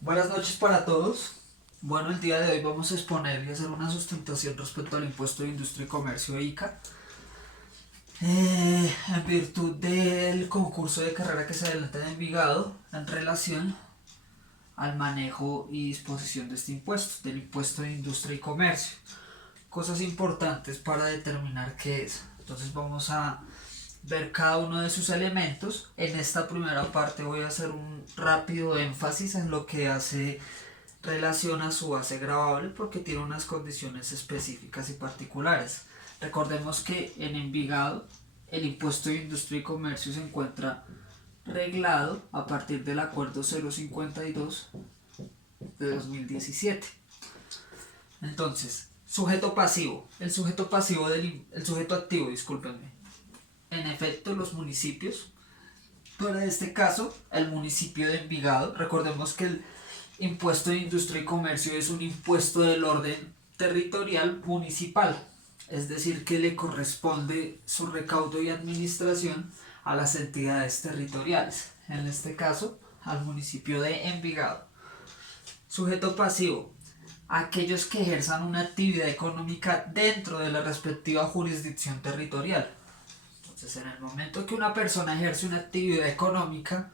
Buenas noches para todos. Bueno, el día de hoy vamos a exponer y hacer una sustentación respecto al impuesto de industria y comercio ICA. En virtud del concurso de carrera que se adelanta en Envigado en relación al manejo y disposición de este impuesto, del impuesto de industria y comercio. Cosas importantes para determinar qué es. Entonces vamos a ver cada uno de sus elementos. En esta primera parte voy a hacer un rápido énfasis en lo que hace relación a su base gravable porque tiene unas condiciones específicas y particulares. Recordemos que en Envigado el impuesto de industria y comercio se encuentra reglado a partir del acuerdo 052 de 2017. Entonces, sujeto pasivo. El sujeto pasivo el sujeto activo, discúlpenme. En efecto, los municipios. Para este caso, el municipio de Envigado. Recordemos que el impuesto de industria y comercio es un impuesto del orden territorial municipal, es decir, que le corresponde su recaudo y administración a las entidades territoriales, en este caso al municipio de Envigado. Sujeto pasivo, aquellos que ejerzan una actividad económica dentro de la respectiva jurisdicción territorial. Entonces, en el momento que una persona ejerce una actividad económica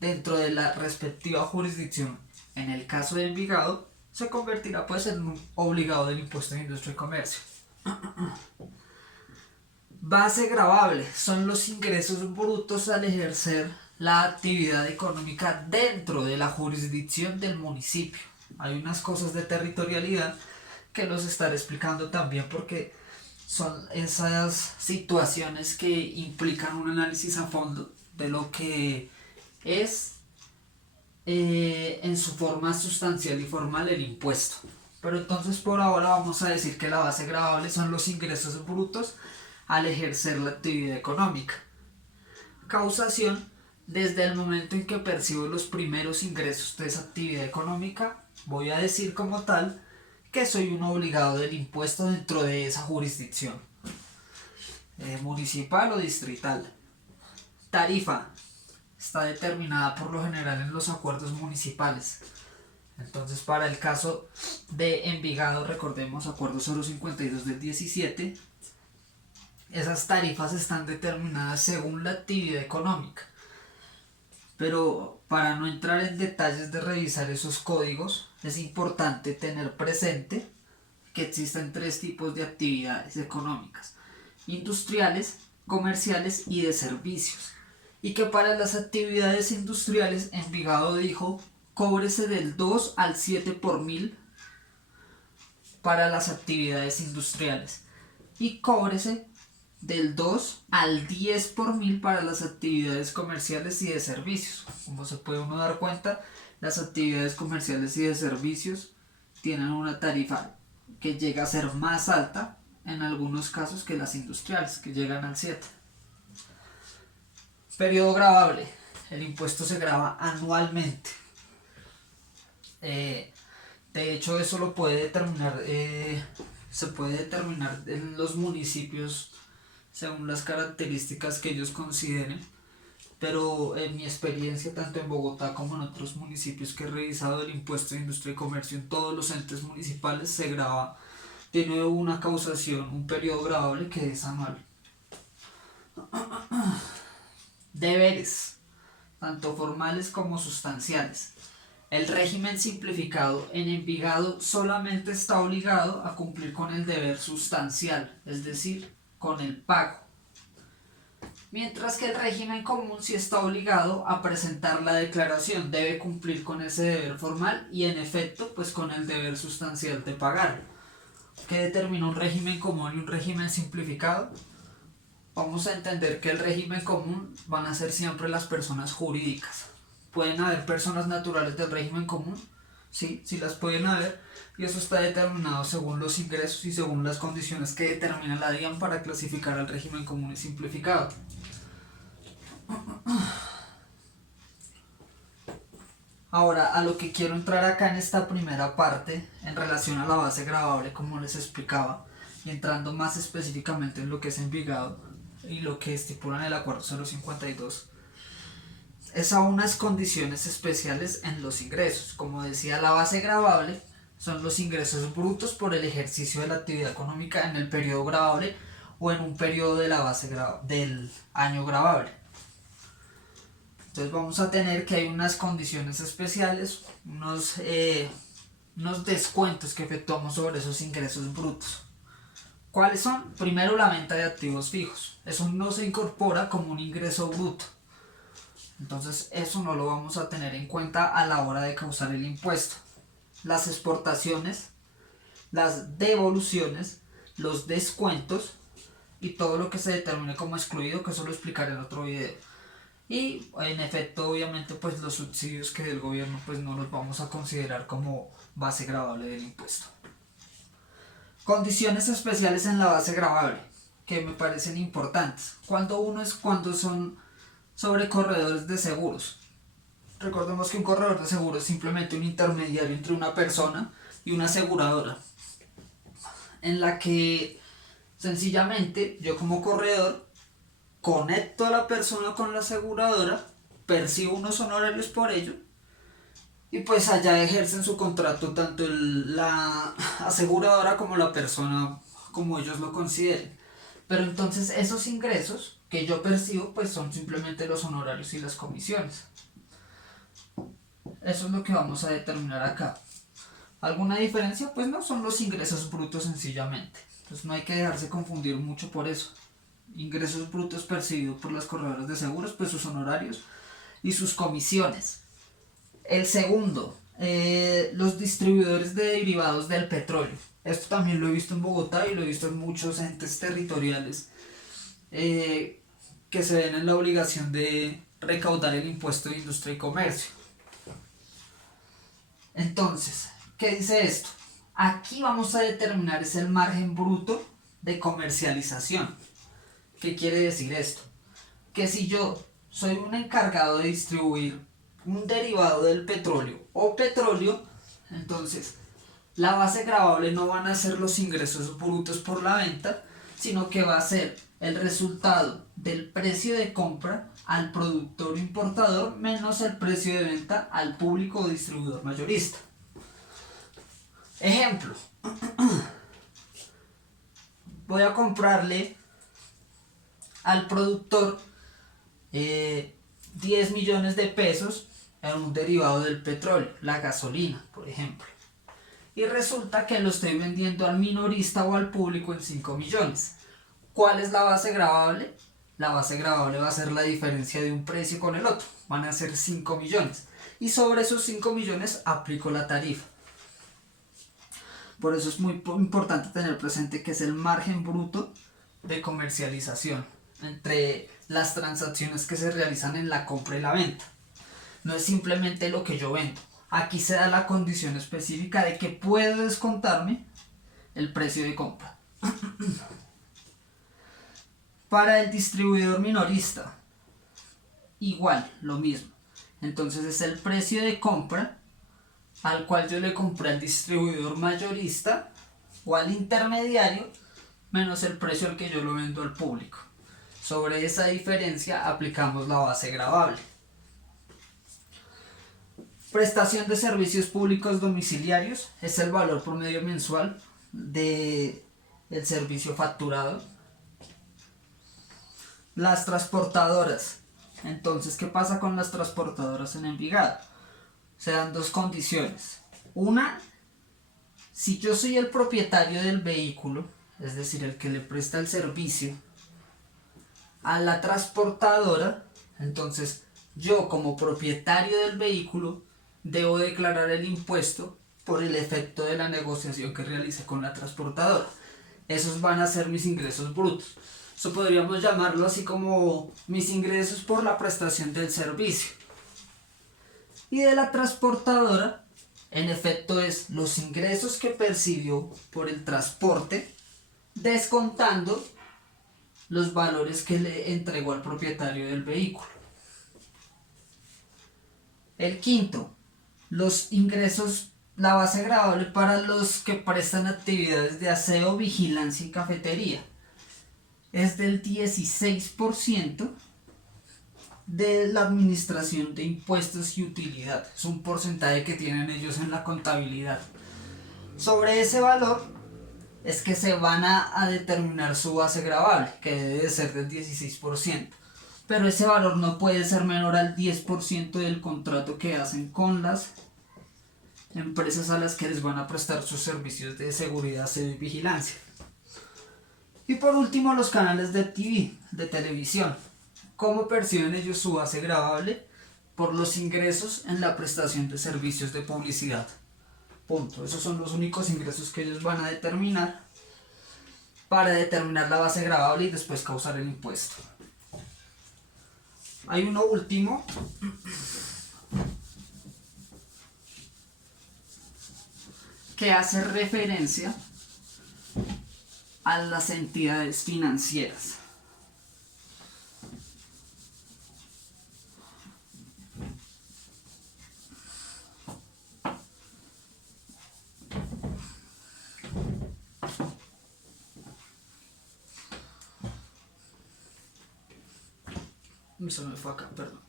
dentro de la respectiva jurisdicción, en el caso de Envigado, se convertirá pues en un obligado del impuesto de industria y comercio. Base gravable son los ingresos brutos al ejercer la actividad económica dentro de la jurisdicción del municipio. Hay unas cosas de territorialidad que los estaré explicando también porque son esas situaciones que implican un análisis a fondo de lo que es en su forma sustancial y formal el impuesto. Pero entonces por ahora vamos a decir que la base gravable son los ingresos brutos al ejercer la actividad económica. Causación, desde el momento en que percibo los primeros ingresos de esa actividad económica, voy a decir como tal que soy un obligado del impuesto dentro de esa jurisdicción, municipal o distrital. Tarifa, está determinada por lo general en los acuerdos municipales. Entonces, para el caso de Envigado, recordemos acuerdo 052 del 17, esas tarifas están determinadas según la actividad económica. Pero para no entrar en detalles de revisar esos códigos, es importante tener presente que existen tres tipos de actividades económicas: industriales, comerciales y de servicios. Y que para las actividades industriales, Envigado dijo, cóbrese del 2 al 7 por mil para las actividades industriales y cóbrese del 2 al 10 por mil para las actividades comerciales y de servicios. Como se puede uno dar cuenta, las actividades comerciales y de servicios tienen una tarifa que llega a ser más alta en algunos casos que las industriales, que llegan al 7. Periodo gravable. El impuesto se grava anualmente. De hecho, eso lo puede determinar, se puede determinar en los municipios según las características que ellos consideren. Pero en mi experiencia, tanto en Bogotá como en otros municipios que he revisado, el impuesto de industria y comercio en todos los entes municipales se grava, tiene una causación, un periodo gravable que es anual. Deberes, tanto formales como sustanciales. El régimen simplificado en Envigado solamente está obligado a cumplir con el deber sustancial, es decir, con el pago. Mientras que el régimen común sí está obligado a presentar la declaración, debe cumplir con ese deber formal y en efecto pues con el deber sustancial de pagar. ¿Qué determina un régimen común y un régimen simplificado? Vamos a entender que el régimen común van a ser siempre las personas jurídicas. Pueden haber personas naturales del régimen común, sí, sí las pueden haber, y eso está determinado según los ingresos y según las condiciones que determina la DIAN para clasificar al régimen común y simplificado. Ahora, a lo que quiero entrar acá en esta primera parte, en relación a la base gravable, como les explicaba, y entrando más específicamente en lo que es Envigado y lo que estipula en el acuerdo 052, es a unas condiciones especiales en los ingresos. Como decía, la base gravable son los ingresos brutos por el ejercicio de la actividad económica en el periodo gravable o en un periodo de la base del año gravable. Entonces vamos a tener que hay unas condiciones especiales, unos descuentos que efectuamos sobre esos ingresos brutos. ¿Cuáles son? Primero, la venta de activos fijos. Eso no se incorpora como un ingreso bruto. Entonces eso no lo vamos a tener en cuenta a la hora de causar el impuesto. Las exportaciones, las devoluciones, los descuentos y todo lo que se determine como excluido, que eso lo explicaré en otro video. Y en efecto, obviamente, pues los subsidios que del gobierno pues no los vamos a considerar como base gravable del impuesto. Condiciones especiales en la base gravable que me parecen importantes. Cuando son sobre corredores de seguros. Recordemos que un corredor de seguros es simplemente un intermediario entre una persona y una aseguradora, en la que sencillamente yo como corredor conecto a la persona con la aseguradora, percibo unos honorarios por ello y pues allá ejercen su contrato tanto la aseguradora como la persona, como ellos lo consideren. Pero entonces esos ingresos que yo percibo pues son simplemente los honorarios y las comisiones. Eso es lo que vamos a determinar acá. ¿Alguna diferencia? Pues no, son los ingresos brutos sencillamente. Entonces no hay que dejarse confundir mucho por eso. Ingresos brutos percibidos por las corredoras de seguros, pues sus honorarios y sus comisiones. El segundo, los distribuidores de derivados del petróleo. Esto también lo he visto en Bogotá y lo he visto en muchos entes territoriales que se ven en la obligación de recaudar el impuesto de industria y comercio. Entonces, ¿qué dice esto? Aquí vamos a determinar es el margen bruto de comercialización. ¿Qué quiere decir esto? Que si yo soy un encargado de distribuir un derivado del petróleo o petróleo, entonces la base gravable no van a ser los ingresos brutos por la venta, sino que va a ser el resultado del precio de compra al productor importador menos el precio de venta al público o distribuidor mayorista. Ejemplo, voy a comprarle al productor 10 millones de pesos en un derivado del petróleo, la gasolina, por ejemplo. Y resulta que lo estoy vendiendo al minorista o al público en 5 millones. ¿Cuál es la base gravable? La base gravable va a ser la diferencia de un precio con el otro. Van a ser 5 millones. Y sobre esos 5 millones aplico la tarifa. Por eso es muy importante tener presente que es el margen bruto de comercialización entre las transacciones que se realizan en la compra y la venta. No es simplemente lo que yo vendo. Aquí se da la condición específica de que puedo descontarme el precio de compra. Para el distribuidor minorista, igual, lo mismo. Entonces es el precio de compra al cual yo le compré al distribuidor mayorista o al intermediario menos el precio al que yo lo vendo al público. Sobre esa diferencia aplicamos la base gravable. Prestación de servicios públicos domiciliarios es el valor promedio mensual del servicio facturado. Las transportadoras. Entonces, ¿qué pasa con las transportadoras en Envigado? Se dan dos condiciones. Una, si yo soy el propietario del vehículo, es decir, el que le presta el servicio a la transportadora, entonces yo como propietario del vehículo debo declarar el impuesto por el efecto de la negociación que realice con la transportadora. Esos van a ser mis ingresos brutos. Eso podríamos llamarlo así como mis ingresos por la prestación del servicio. Y de la transportadora, en efecto, es los ingresos que percibió por el transporte, descontando los valores que le entregó al propietario del vehículo. El quinto, los ingresos, la base gravable para los que prestan actividades de aseo, vigilancia y cafetería es del 16% de la administración de impuestos y utilidad. Es un porcentaje que tienen ellos en la contabilidad. Sobre ese valor es que se van a determinar su base gravable, que debe de ser del 16%. Pero ese valor no puede ser menor al 10% del contrato que hacen con las empresas a las que les van a prestar sus servicios de seguridad, aseo y vigilancia. Y por último, los canales de TV, de televisión. ¿Cómo perciben ellos su base gravable? Por los ingresos en la prestación de servicios de publicidad. Punto. Esos son los únicos ingresos que ellos van a determinar para determinar la base gravable y después causar el impuesto. Hay uno último que hace referencia a las entidades financieras. Se me fue acá, perdón.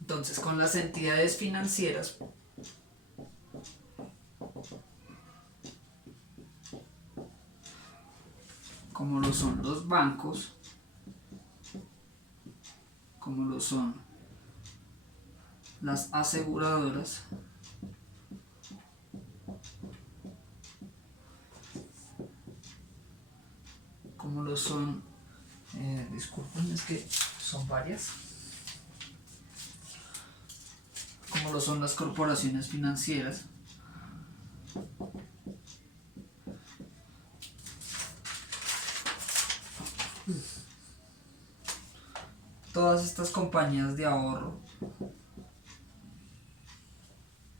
Entonces, con las entidades financieras, como lo son los bancos, como lo son las aseguradoras, como lo son, disculpen, es que son varias, como lo son las corporaciones financieras, todas estas compañías de ahorro,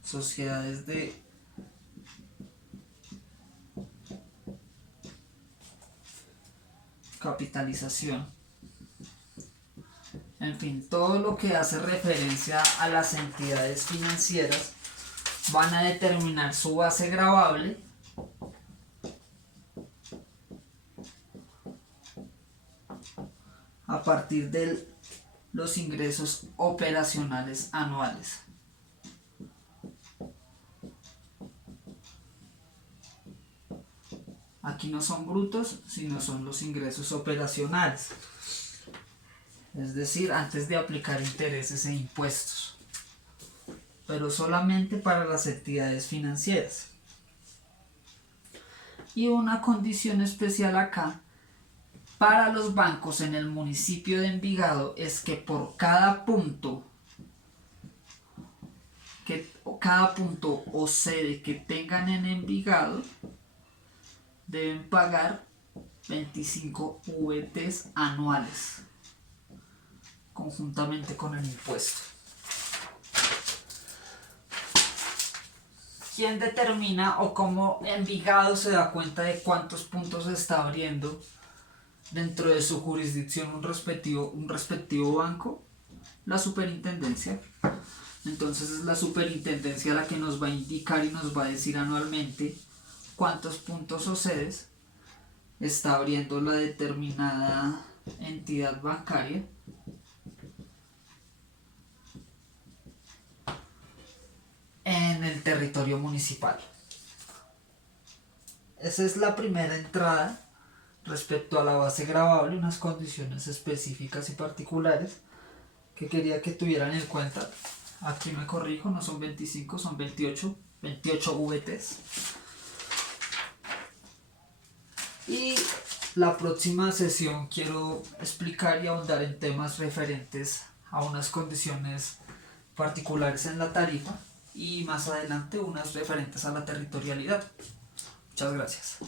sociedades de capitalización, en fin, todo lo que hace referencia a las entidades financieras van a determinar su base gravable a partir de los ingresos operacionales anuales. Aquí no son brutos, sino son los ingresos operacionales. Es decir, antes de aplicar intereses e impuestos. Pero solamente para las entidades financieras. Y una condición especial acá para los bancos en el municipio de Envigado es que por cada punto o sede que tengan en Envigado deben pagar 25 VTs anuales conjuntamente con el impuesto. ¿Quién determina o cómo Envigado se da cuenta de cuántos puntos se está abriendo dentro de su jurisdicción un respectivo banco? La superintendencia. Entonces es la superintendencia la que nos va a indicar y nos va a decir anualmente cuántos puntos o sedes está abriendo la determinada entidad bancaria en el territorio municipal. Esa es la primera entrada respecto a la base gravable, unas condiciones específicas y particulares que quería que tuvieran en cuenta. Aquí me corrijo, no son 25, son 28 VTs. Y la próxima sesión quiero explicar y ahondar en temas referentes a unas condiciones particulares en la tarifa y más adelante unas referentes a la territorialidad. Muchas gracias.